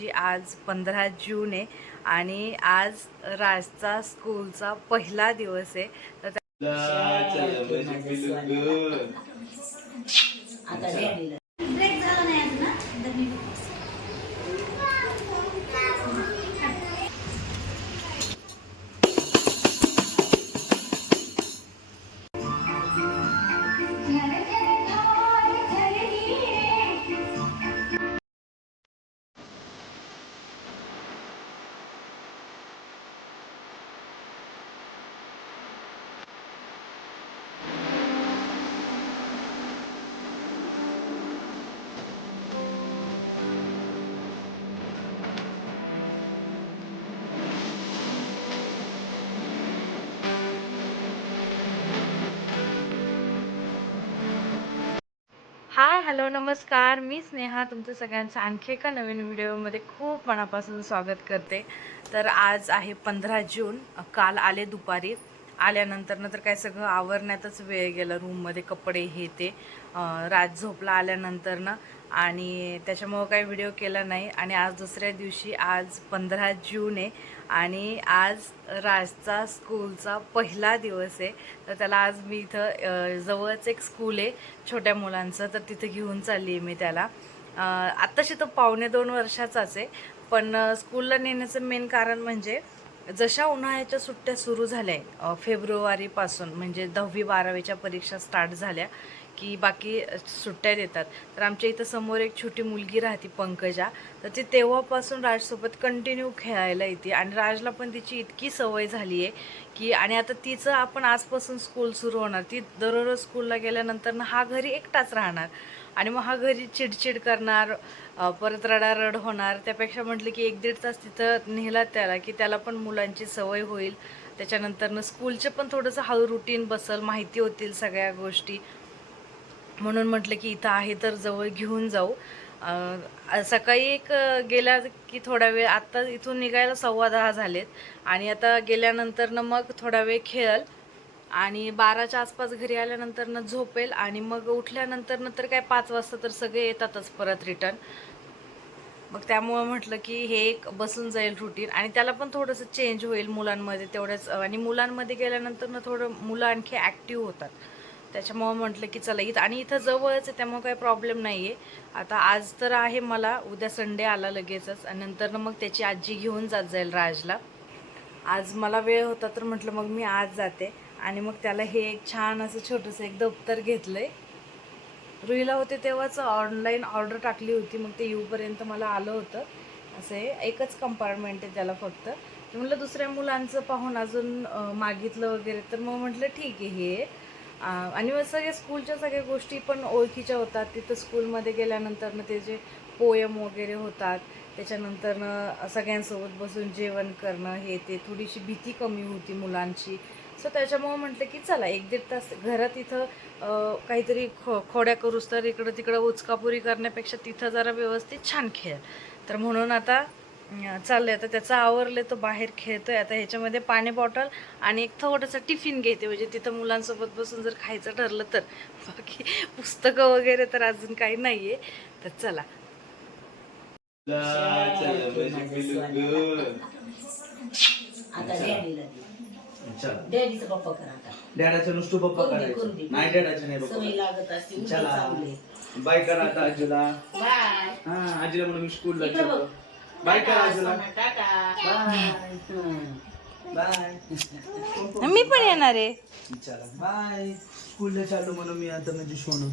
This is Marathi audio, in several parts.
जी आज पंधरा जून आहे आणि आज राजचा स्कूलचा पहिला दिवस आहे. तर आता हाय हॅलो नमस्कार. मी स्नेहा तुमचं सगळ्यांचं आणखी एका नवीन व्हिडिओमध्ये खूप मनापासून स्वागत करते. तर आज आहे पंधरा जून काल आले दुपारी. आल्यानंतर तर काय सगळं आवरण्यातच वेळ गेला. रूममध्ये कपडे हे ते रात झोपला आल्यानंतर ना आणि त्याच्यामुळं काही व्हिडिओ केला नाही. आणि आज दुसऱ्या दिवशी आज पंधरा जून आहे. आणि आज राजचा स्कूलचा पहिला दिवस आहे. तर त्याला आज मी इथं जवळच एक स्कूल आहे छोट्या मुलांचं. तर तिथं घेऊन चालली आहे मी त्याला. आत्ताशी तो पावणे दोन वर्षाचाच आहे. पण स्कूलला नेण्याचं मेन कारण म्हणजे जशा उन्हाळ्याच्या सुट्ट्या सुरू झाल्या अ, फेब्रुवारीपासून म्हणजे दहावी बारावीच्या परीक्षा स्टार्ट झाल्या की बाकी सुट्ट्या देतात. तर आमच्या इथं समोर एक छोटी मुलगी राहते पंकजा. तर ती तेव्हापासून राजसोबत कंटिन्यू खेळायला येते आणि राजला पण तिची इतकी सवय झाली आहे की आणि आता तिचं आपण आजपासून स्कूल सुरू होणार. ती दररोज स्कूलला गेल्यानंतर ना हा घरी एकटाच राहणार. आणि मग हा घरी चिडचिड करणार परत रडारड होणार. त्यापेक्षा म्हटलं की एक दीड तास तिथं नेला त्याला की त्याला पण मुलांची सवय होईल. त्याच्यानंतरनं स्कूलचे पण थोडंसं हळू रुटीन बसल माहिती होतील सगळ्या गोष्टी. म्हणून म्हटलं की इथं आहे तर जवळ घेऊन जाऊ. सकाळी एक गेला गेल्या की थोडा वेळ आत्ता इथून निघायला सव्वा दहा झालेत. आणि आता गेल्यानंतर ना मग थोडा वेळ खेळल. आणि बाराच्या आसपास घरी आल्यानंतर ना झोपेल. आणि मग उठल्यानंतर तर काय पाच वाजता तर सगळे येतातच परत रिटर्न. मग त्यामुळं म्हटलं की हे एक बसून जाईल रुटीन आणि त्याला पण थोडंसं चेंज होईल मुलांमध्ये तेवढंच. आणि मुलांमध्ये गेल्यानंतर ना थोडं मुलं आणखी ॲक्टिव्ह होतात. त्याच्यामुळं म्हटलं की चला इथं आणि इथं जवळच आहे त्यामुळं काही प्रॉब्लेम नाही आहे आता आज तर आहे मला उद्या संडे आला लगेचच. आणि नंतर मग त्याची आजी घेऊन जात जाईल राजला. आज मला वेळ होता तर म्हटलं मग मी आज जाते. आणि मग त्याला हे एक छान असं छोटंसं एक दप्तर घेतलं आहे रुईला होते तेव्हाच ऑनलाईन ऑर्डर टाकली होती मग ते येऊपर्यंत मला आलं होतं. असं एकच कंपार्टमेंट आहे त्याला फक्त. म्हटलं दुसऱ्या मुलांचं पाहून अजून मागितलं वगैरे. तर मग म्हटलं ठीक आहे हे आणि मग सगळ्या स्कूलच्या सगळ्या गोष्टी पण ओळखीच्या होतात. तिथं स्कूलमध्ये गेल्यानंतरनं ते जे पोयम वगैरे होतात त्याच्यानंतर सगळ्यांसोबत बसून जेवण करणं हे ते थोडीशी भीती कमी होती मुलांची. सो त्याच्यामुळं म्हटलं की चला एक दीड तास घरात इथं काहीतरी खो खोड्या करूस तर इकडं तिकडं उचकापुरी करण्यापेक्षा तिथं जरा व्यवस्थित छान खेळ. तर म्हणून आता चाललंय. आता त्याचं आवरलं तो बाहेर खेळतोय. आता ह्याच्यामध्ये पाणी बॉटल आणि एक थोडंसं टिफिन घेते म्हणजे तिथं मुलांसोबत बसून जर खायचं ठरलं तर. बाकी पुस्तकं वगैरे तर अजून काही नाही आहे तर चला. आता डॅडीला दे. चला डॅडीचा पप्पा कर आता. डॅडाचं नुसतं पप्पा करायचं. नाही डॅडाचं नाही पप्पा चला. बाय करा आता आजीला. बाय. हा आजीला म्हणून मी स्कूलला बाय करा आजीला टाटा बाय. बाय मी पण येणार आहे. चला. बाय स्कूलला चाललो म्हणून मी आता म्हणजे सोनं.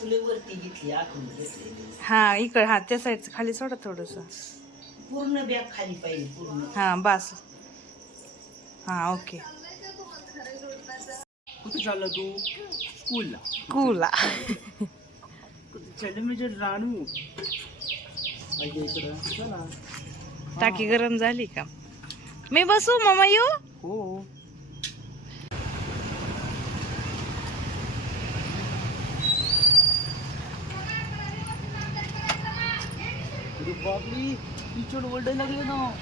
तुला वरती घेतली आखून घेतली. हा इकडं हा त्या साईडचं खाली सोडा थोडंसं. पूर्ण बॅग खाली पाहिजे पूर्ण. हा बस. हा ओके. कुठे चालला तू? स्कूलला कुला चल म्हणजे राणू चला टाकी गरम झाली का? मी बसू मामा येऊ? हो. लागले ना.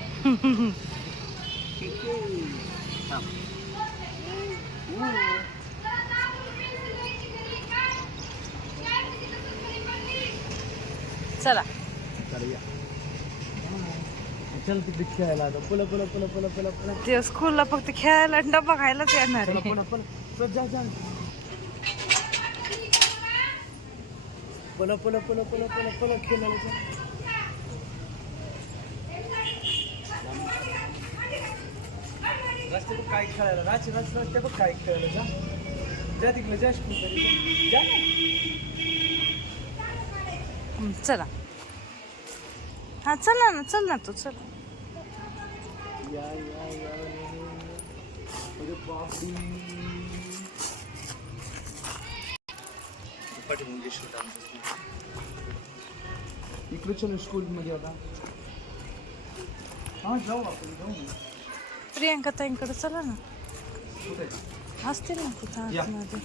चला. चल तिकडे खेळायला आता. पुला पुला पुला पुला पुला पुला ते स्कूलला फक्त खेळायला डब्बा खायलाच येणार आहे. पुला पुला चल जा जा. पुला पुला पुला पुला पुला पुला खेळायला जा. रस्ते बघ काय खेळायला. रात्री रस्ते रस्ते बघ काय खेळायला जा. जा तिकडे जा स्कूल जा. ना. हं, चला. हा चला ना चल ना तू चल. या या या. अरे school. इकडे चलो स्कूल मध्ये आता हा जाऊ आपण जाऊ ना. प्रियंका ताईंकडे चला ना कुठे? असतील ना या. आतमध्ये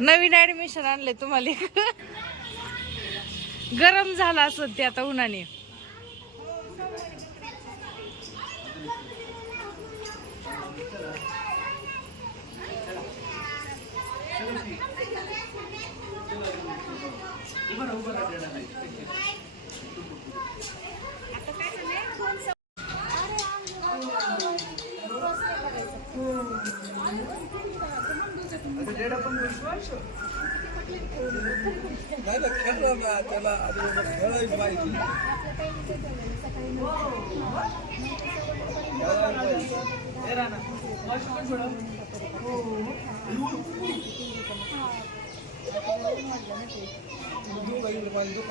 नवीन ऍडमिशन आणले तुम्हाला. गरम झाला असत ते आता उन्हाने. आता डेडा पण विश्वास नाही ना खेळलो ना त्याला खेळायला पाहिजे. खेळायला पाहिजे. हे राणा, वाश पण थोडं. तू काही पाहिजे, तू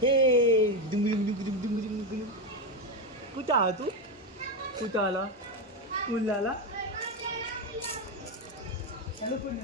हे दुंग दुंग दुंग दुंग दुंग दुंग दुंग कुठं आला तू? कुठं आला स्कूलला आला हॅलो पण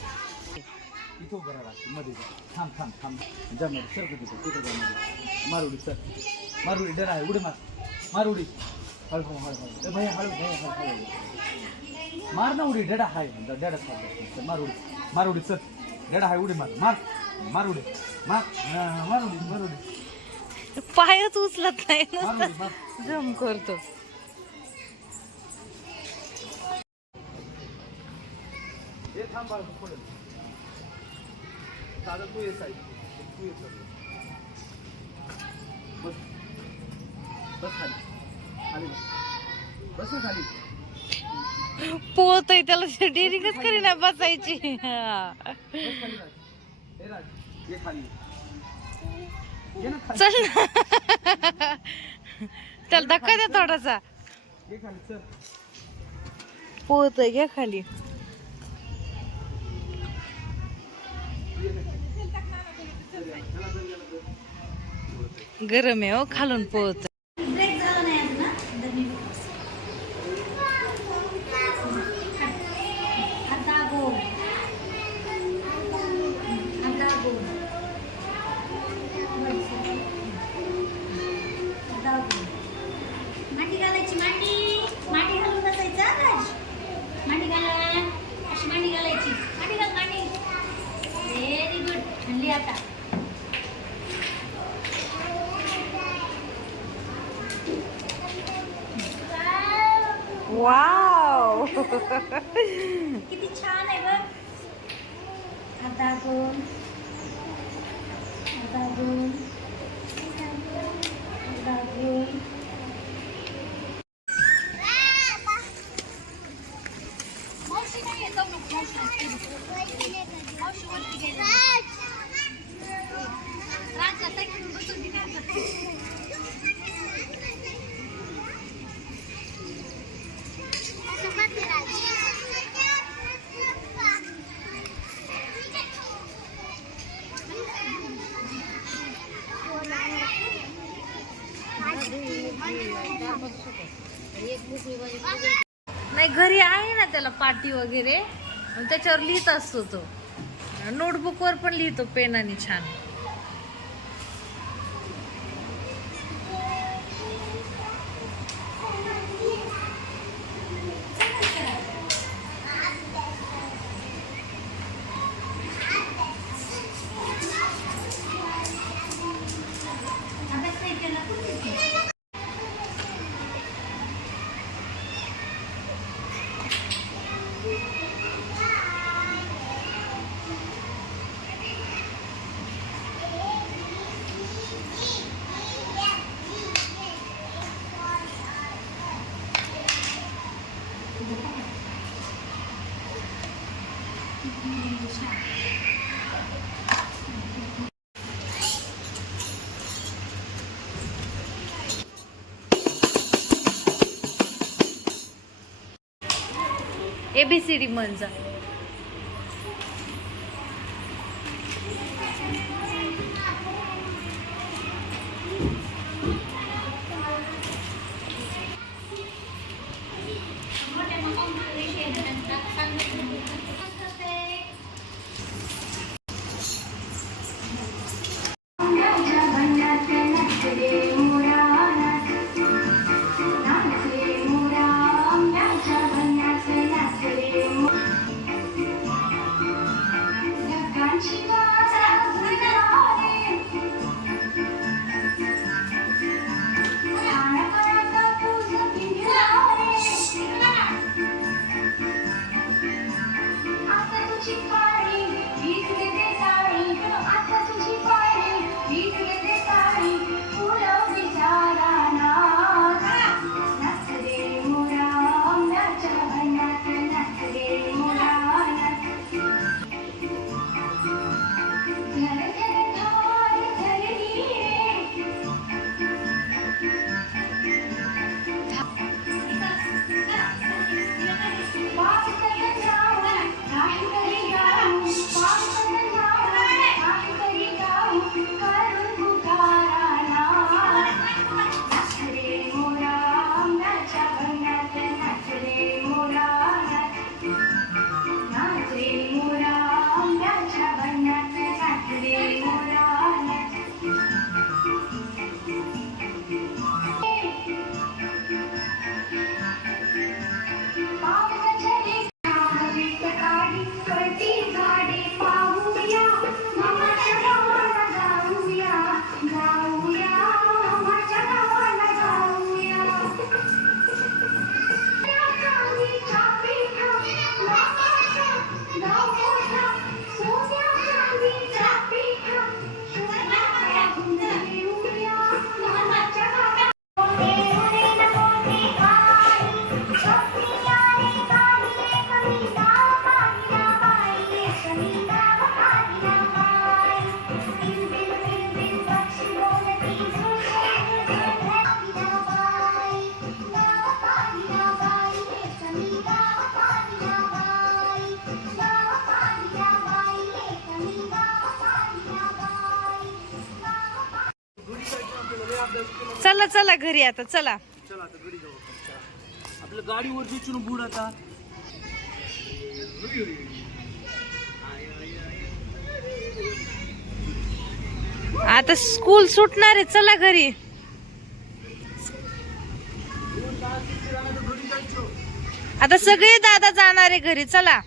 इथं उभं राहा मध्ये जा. थांब थांब थांब जा मध्ये सर तिथे तिथे जा मारुडी सर मारुडी डर आहे उडी मार मारुडी. हळू हळू हळू. हळू ए भैया हळू भैया हळू हळू. मार ना उडी डडा हाय डडा सर मारुडी मारुडी सर डडा हाय उडी मार मार मारुडी मार हा, मारुडी मारुडी. पायच उचलत नाही मार. नुसतं जम करतो. हे थांब बाळ पुढे. दादा तू ये साईड. तू ये बस. बस खाली. खाली त्याला डेअरिंगच करीना ना बसायची. चल ना. त्याला धक्का द्या थोडासा. ये घ्या खाली. गरम आहे हो खालून पोहत वाव किती छान आहे बघ आता दोन आता दोन आता दोन नाही घरी आहे ना त्याला पाटी वगैरे. त्याच्यावर लिहित असतो तो. नोटबुकवर पण लिहितो पेनाने छान. एबीसीडी म्हणजा. चला चला घरी आता चला. चला आता घरी जाऊ आपण, चला. आपल्या गाडीवर दिसून बुड आता. आता स्कूल सुटणार आहे चला घरी. आता सगळे दादा जाणार आहे घरी चला.